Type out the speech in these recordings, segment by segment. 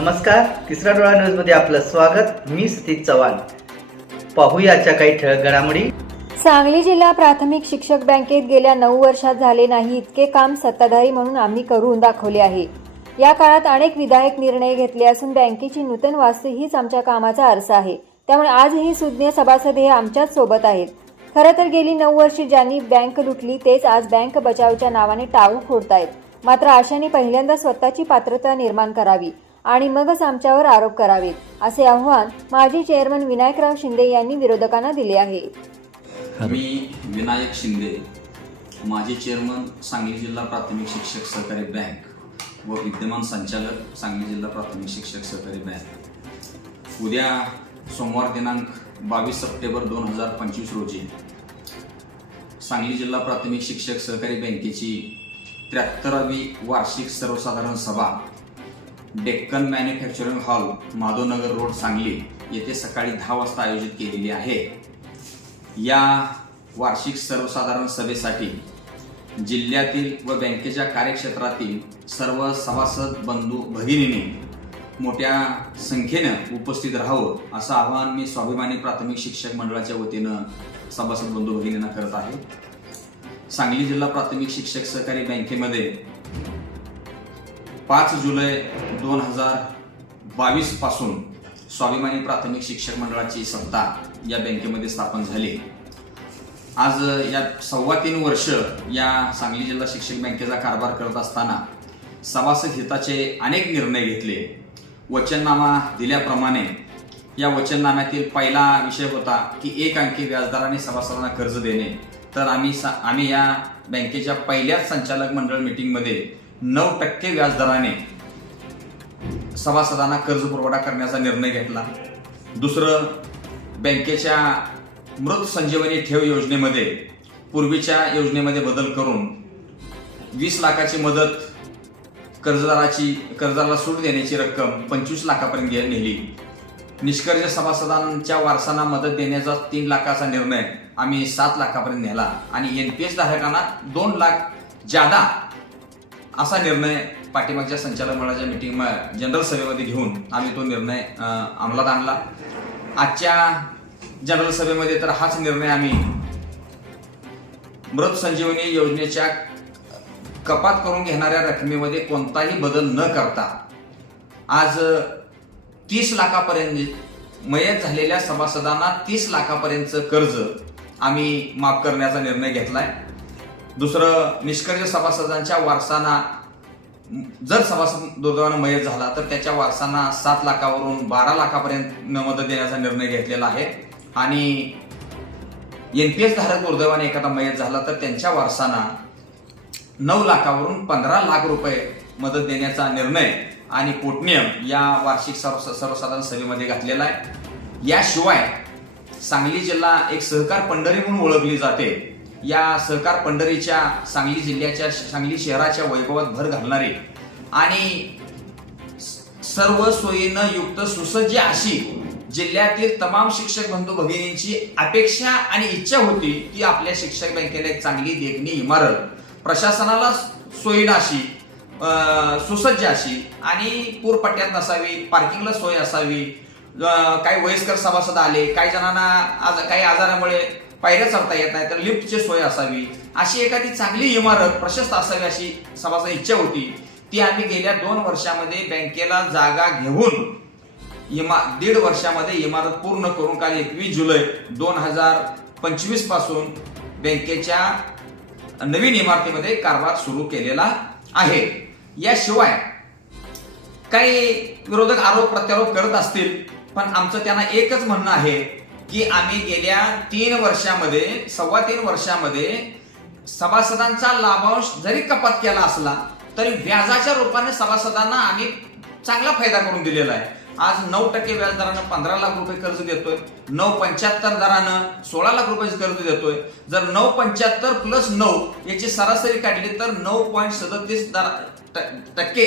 नमस्कार तिसरा डोळा न्यूजमध्ये आपलं स्वागत. मी सतीश चव्हाण. पाहूया काही ठळक घडामोडी. सांगली जिल्हा प्राथमिक शिक्षक बँकेत गेल्या नऊ वर्षात झाले नाही इतके काम सत्ताधारी म्हणून आम्ही करून दाखवले आहे. या काळात अनेक विधायक निर्णय घेतले असून बँकेची नूतन वास्तू हीच आमच्या कामाचा आरसा आहे. त्यामुळे आजही सुज्ञ सभासद हे आमच्याच सोबत आहेत. खरं तर गेली नऊ वर्षे ज्यांनी बँक लुटली तेच आज बँक बचावच्या नावाने टाळू फोडतायत. मात्र आशाने पहिल्यांदा स्वतःची पात्रता निर्माण करावी. आणि मगच आमच्यावर आरोप करावेत असे आव्हान माजी चेअरमन विनायकराव शिंदे यांनी विरोधकांना दिले आहे. मी विनायक शिंदे माजी चेअरमन सांगली जिल्हा प्राथमिक शिक्षक सहकारी बँक व विद्यमान संचालक सांगली जिल्हा प्राथमिक शिक्षक सहकारी बँक. उद्या सोमवार दिनांक बावीस सप्टेंबर दोन हजार पंचवीस रोजी सांगली जिल्हा प्राथमिक शिक्षक सहकारी बँकेची त्र्याहत्तरावी वार्षिक सर्वसाधारण सभा Deccan manufacturing hall Madhavnagar road Sangli येथे सकाळी दहा वाजता आयोजित केलेली आहे. या वार्षिक सर्वसाधारण सभेसाठी जिल्ह्यातील व बँकेच्या कार्यक्षेत्रातील सर्व सभासद बंधू भगिनीने मोठ्या संख्येनं उपस्थित राहावं असं आवाहन मी स्वाभिमानी प्राथमिक शिक्षक मंडळाच्या वतीनं सभासद बंधू भगिनींना करत आहे. सांगली जिल्हा प्राथमिक शिक्षक सहकारी बँकेमध्ये पाच जुलै दोन हजार बावीसपासून स्वाभिमानी प्राथमिक शिक्षक मंडळाची सत्ता या बँकेमध्ये स्थापन झाली. आज या सव्वा तीन वर्ष या सांगली जिल्हा शिक्षक बँकेचा कारभार करत असताना सभासद हिताचे अनेक निर्णय घेतले. वचननामा दिल्याप्रमाणे या वचननाम्यातील पहिला विषय होता की एक अंकी व्याजदराने सभासदांना कर्ज देणे. तर आम्ही सा आम्ही या बँकेच्या पहिल्याच संचालक मंडळ मीटिंगमध्ये नऊ टक्के व्याजदराने सभासदांना कर्ज पुरवठा करण्याचा निर्णय घेतला. दुसरं बँकेच्या मृत संजीवनी ठेव योजनेमध्ये पूर्वीच्या योजनेमध्ये बदल करून वीस लाखाची मदत कर्जदाराची कर्जाला सूट देण्याची रक्कम पंचवीस लाखापर्यंत नेली. निष्कर्ष सभासदांच्या वारसांना मदत देण्याचा तीन लाखाचा निर्णय आम्ही सात लाखापर्यंत नेला. आणि एन पी एस धारकांना दोन लाख जादा असा निर्णय पाठीमागच्या संचालक मंडळाच्या मिटिंग जनरल सभेमध्ये घेऊन आम्ही तो निर्णय अंमलात आणला. आजच्या जनरल सभेमध्ये तर हाच निर्णय आम्ही मृत संजीवनी योजनेच्या कपात करून घेणाऱ्या रकमेमध्ये कोणताही बदल न करता आज तीस लाखापर्यंत मयत झालेल्या सभासदांना तीस लाखापर्यंतचं कर्ज आम्ही माफ करण्याचा निर्णय घेतलाय. दुसरं निष्कर्ष सभासदांच्या वारसांना जर सभासद दुर्दैवानं मयत झाला तर त्याच्या वारसांना सात लाखावरून बारा लाखापर्यंत मदत देण्याचा निर्णय घेतलेला आहे. आणि एनपीएस धारक दुर्दैवाने एखादा मयत झाला तर त्यांच्या वारसांना नऊ लाखावरून पंधरा लाख रुपये मदत देण्याचा निर्णय आणि पोटनियम या वार्षिक सर्व सर्वसाधारण सभेमध्ये घातलेला आहे. याशिवाय सांगली जिल्हा एक सहकार पंढरी म्हणून ओळखली जाते. या सहकार पंढरीच्या सांगली जिल्ह्याच्या सांगली शहराच्या वैभवात भर घालणारी. आणि सर्व सोयीनं युक्त सुसज्ज अशी जिल्ह्यातील तमाम शिक्षक बंधू भगिनींची अपेक्षा आणि इच्छा होती की आपल्या शिक्षक बँकेला एक चांगली देखणी इमारत प्रशासनाला सोयीनं अशी सुसज्ज अशी आणि पूरपट्ट्यात नसावी पार्किंगला सोय असावी काही वयस्कर सभासद आले काही जणांना आज काही आजारामुळे पायऱ्या चढता येत नाही तर लिफ्टची सोय असावी. अशी एखादी चांगली इमारत प्रशस्त असावी अशी सभासद इच्छा होती. ती आम्ही गेल्या दोन वर्षामध्ये बँकेला जागा घेऊन इमा दीड वर्षामध्ये इमारत पूर्ण करून काल एकवीस जुलै दोन हजार पंचवीसपासून बँकेच्या नवीन इमारतीमध्ये कारभार सुरू केलेला आहे. याशिवाय काही विरोधक आरोप प्रत्यारोप करत असतील पण आमचं त्यांना एकच म्हणणं आहे की आम्ही गेल्या तीन वर्षामध्ये सव्वा तीन वर्षामध्ये सभासदांचा लाभांश जरी कपात केला असला तरी व्याजाच्या रूपाने सभासदांना आम्ही चांगला फायदा करून दिलेला आहे. आज नऊ टक्के व्याजदरानं पंधरा लाख रुपये कर्ज देतोय. नऊ पंच्याहत्तर दरानं सोळा लाख रुपयाचं कर्ज देतोय. जर नऊ पंच्याहत्तर प्लस नऊ याची सरासरी काढली तर नऊ पॉईंट सदतीस दरा टक्के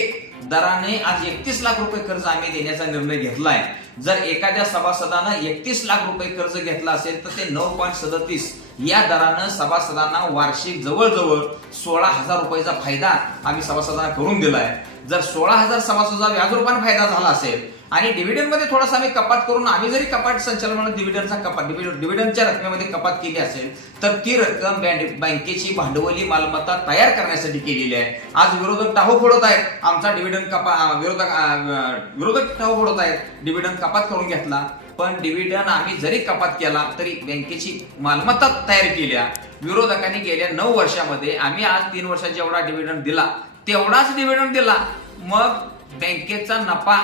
दराने आज एकतीस लाख रुपये कर्ज आम्ही देण्याचा निर्णय घेतलाय. जर एखाद्या सभासदानं एकतीस लाख रुपये कर्ज घेतला असेल तर ते नऊ पॉईंट सदतीस या दरानं सभासदांना वार्षिक जवळजवळ सोळा हजार रुपयाचा फायदा आम्ही सभासदांना करून दिलाय. जर सोळा हजार सभासदाचा व्याज रुपयाने फायदा झाला असेल आणि डिव्हिडंडमध्ये थोडासा आम्ही कपात करून आम्ही जरी कपात संचालन डिव्हिडंडचा कपात डिव्हिडंडच्या रकमेमध्ये कपात केली असेल तर ती रक्कम बँकेची भांडवली मालमत्ता तयार करण्यासाठी केलेली आहे. आज विरोधक टाहो फोडत आहेत. आमचा डिव्हिडंड कपा विरोधक विरोधक टाहो फोडत आहेत. डिव्हिडंड कपात करून घेतला. पण डिव्हिडंड आम्ही जरी कपात केला तरी बँकेची मालमत्ता तयार केल्या. विरोधकांनी गेल्या नऊ वर्षामध्ये आम्ही आज तीन वर्षात जेवढा डिव्हिडंड दिला तेवढाच डिव्हिडंड दिला. मग बँकेचा नफा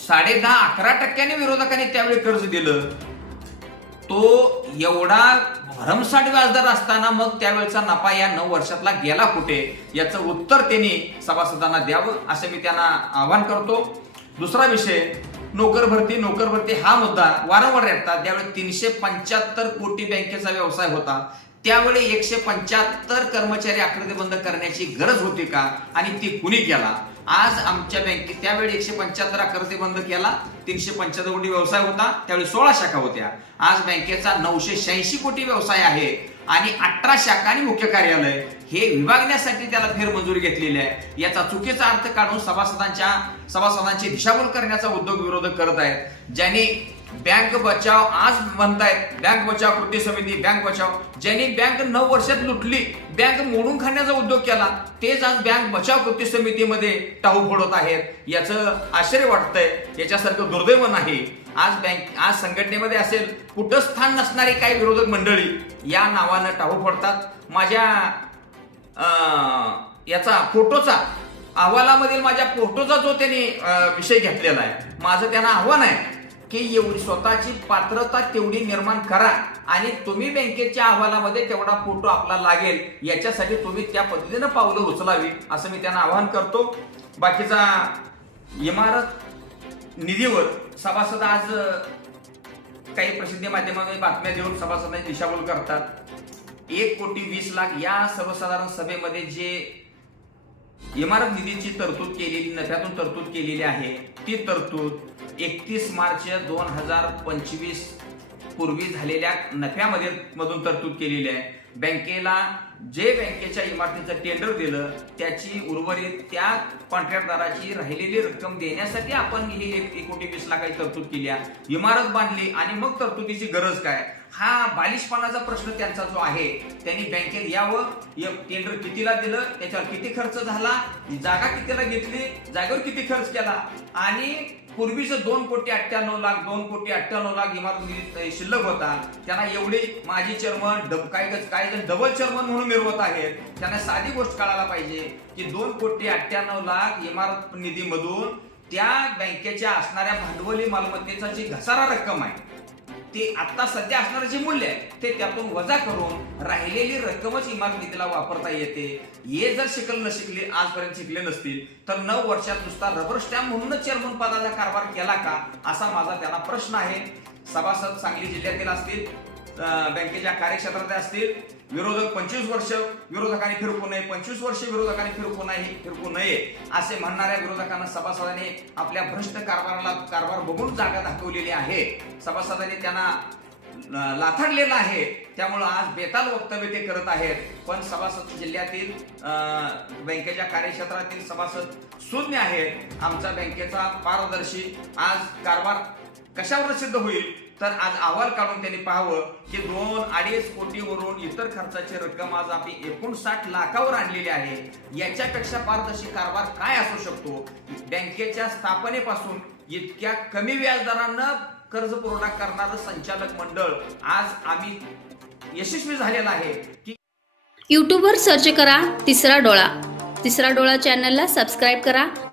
साडे दहा अकरा टक्क्याने विरोधकांनी त्यावेळी कर्ज दिलं. तो एवढा भरमसाठ व्याजदर असताना मग त्यावेळेचा नफा या नऊ वर्षातला गेला कुठे? याचं उत्तर त्यांनी सभासदांना द्यावं असं मी त्यांना आवाहन करतो. दुसरा विषय नोकर भरती नोकर भरती हा मुद्दा वारंवार येतात त्यावेळी तीनशे पंच्याहत्तर कोटी बँकेचा व्यवसाय होता त्यावेळी एकशे पंच्याहत्तर कर्मचारी आकृती बंद करण्याची गरज होती का? आणि ती कुणी केला? आज आमच्या बँकेत त्यावेळी एकशे पंच्याहत्तर अकरा बंद केला. तीनशे पंच्याहत्तर कोटी व्यवसाय होता. त्यावेळी सोळा शाखा होत्या. आज बँकेचा नऊशे शहाऐंशी कोटी व्यवसाय आहे. आणि अठरा शाखा आणि मुख्य कार्यालय हे विभागण्यासाठी त्याला फेरमंजुरी घेतलेली आहे. याचा चुकीचा अर्थ काढून सभासदांच्या सभासदांची दिशाभूल करण्याचा उद्योग विरोधक करत आहेत. ज्यांनी बँक बचाव आज म्हणतायत. बँक बचाव कृती समिती बँक बचाव. ज्यांनी बँक नऊ वर्षात लुटली बँक मोडून खाण्याचा उद्योग केला तेच आज बँक बचाव कृती समितीमध्ये टाहू फोडत आहेत. याचं आश्चर्य वाटतंय. याच्यासारखं दुर्दैव नाही. आज बँक आज संघटनेमध्ये असेल कुठं स्थान नसणारी काही विरोधक मंडळी या नावानं टाहू फोडतात. माझ्या अं, याचा फोटोचा अहवालामधील माझ्या फोटोचा जो त्यांनी विषय घेतलेला आहे. माझं त्यांना आव्हान आहे. की एवढी स्वतःची पात्रता तेवढी निर्माण करा आणि तुम्ही बँकेच्या अहवालामध्ये तेवढा फोटो आपला लागेल. याच्यासाठी तुम्ही त्या पद्धतीनं पावलं उचलावी असं मी त्यांना आवाहन करतो. बाकीचा इमारत निधीवर सभासद आज काही प्रसिद्धी माध्यमामध्ये बातम्या देऊन सभासदांची दिशाभूल करतात. एक कोटी वीस लाख या सर्वसाधारण सभेमध्ये जे इमारत निधीची तरतूद केलेली नफ्यातून तरतूद केलेली आहे. ती तरतूद एकतीस मार्च दोन हजार पंचवीस पूर्वी झालेल्या नफ्यामध्ये मधून तरतूद केलेली आहे. बँकेला जे बँकेच्या इमारतीचं टेंडर दिलं त्याची उर्वरित त्या कॉन्ट्रॅक्टदाराची राहिलेली रक्कम देण्यासाठी आपण ही एक कोटी वीस लाखाची तरतूद केली आहे. इमारत बांधली आणि मग तरतुदीची गरज काय? हा बालिशपणाचा प्रश्न त्यांचा जो आहे त्यांनी बँकेत यावं टेंडर कितीला दिलं त्याच्यावर किती खर्च झाला जागा कितीला घेतली जागेवर किती खर्च केला? आणि पूर्वीचं दोन कोटी अठ्ठ्याण्णव लाख दोन कोटी अठ्ठ्याण्णव लाख इमारत शिल्लक होता. त्यांना एवढे माजी चेअरमन डब काय काय जण डबल चेअरमन म्हणून मिळवत आहेत. त्यांना साधी गोष्ट कळायला पाहिजे की दोन कोटी अठ्ठ्याण्णव लाख इमारत निधीमधून त्या बँकेच्या असणाऱ्या भांडवली मालमत्तेचा जी घसारा रक्कम आहे ते आता सध्या असणारं जे मूल्य आहे ते त्यातून वजा करून राहिलेली रक्कमच इमारत निधीला वापरता येते. हे जर शिकल न शिकले आजपर्यंत शिकले नसतील तर नऊ वर्षात नुसता रबर स्टॅम्प म्हणूनच चेअरमन पदाचा कारभार केला का असा माझा त्यांना प्रश्न आहे. सभासद सांगली जिल्ह्यातील असतील बँकेच्या कार्यक्षेत्रात असतील. विरोधक पंचवीस वर्ष विरोधकांनी फिरकू नये. पंचवीस वर्ष विरोधकांनी फिरकू नाही फिरकू नये असे म्हणणाऱ्या विरोधकांना सभासदांनी आपल्या भ्रष्ट कारभाराला कारभार बघून जागा दाखवलेली आहे. सभासदांनी त्यांना लाथाडलेला आहे. त्यामुळं आज बेताल वक्तव्य ते करत आहेत. पण सभासद जिल्ह्यातील बँकेच्या कार्यक्षेत्रातील सभासद शून्य आहेत. आमचा बँकेचा पारदर्शी आज कारभार कशावर सिद्ध होईल? तर आज अहवाल काढून त्यांनी पाहावं की दोन अडीच कोटीवरून इतर खर्चाची रक्कम आज आपली एकोणसाठ लाखावर आणलेली आहे. याच्यापेक्षा पारदर्शी कारभार काय असू शकतो? बँकेच्या स्थापनेपासून इतक्या कमी व्याजदरानं कर्ज पुरवठा करणारं संचालक मंडळ आज आम्ही यशस्वी झालेलं आहे की युट्यूबवर सर्च करा तिसरा डोळा. तिसरा डोळा चॅनलला सबस्क्राईब करा.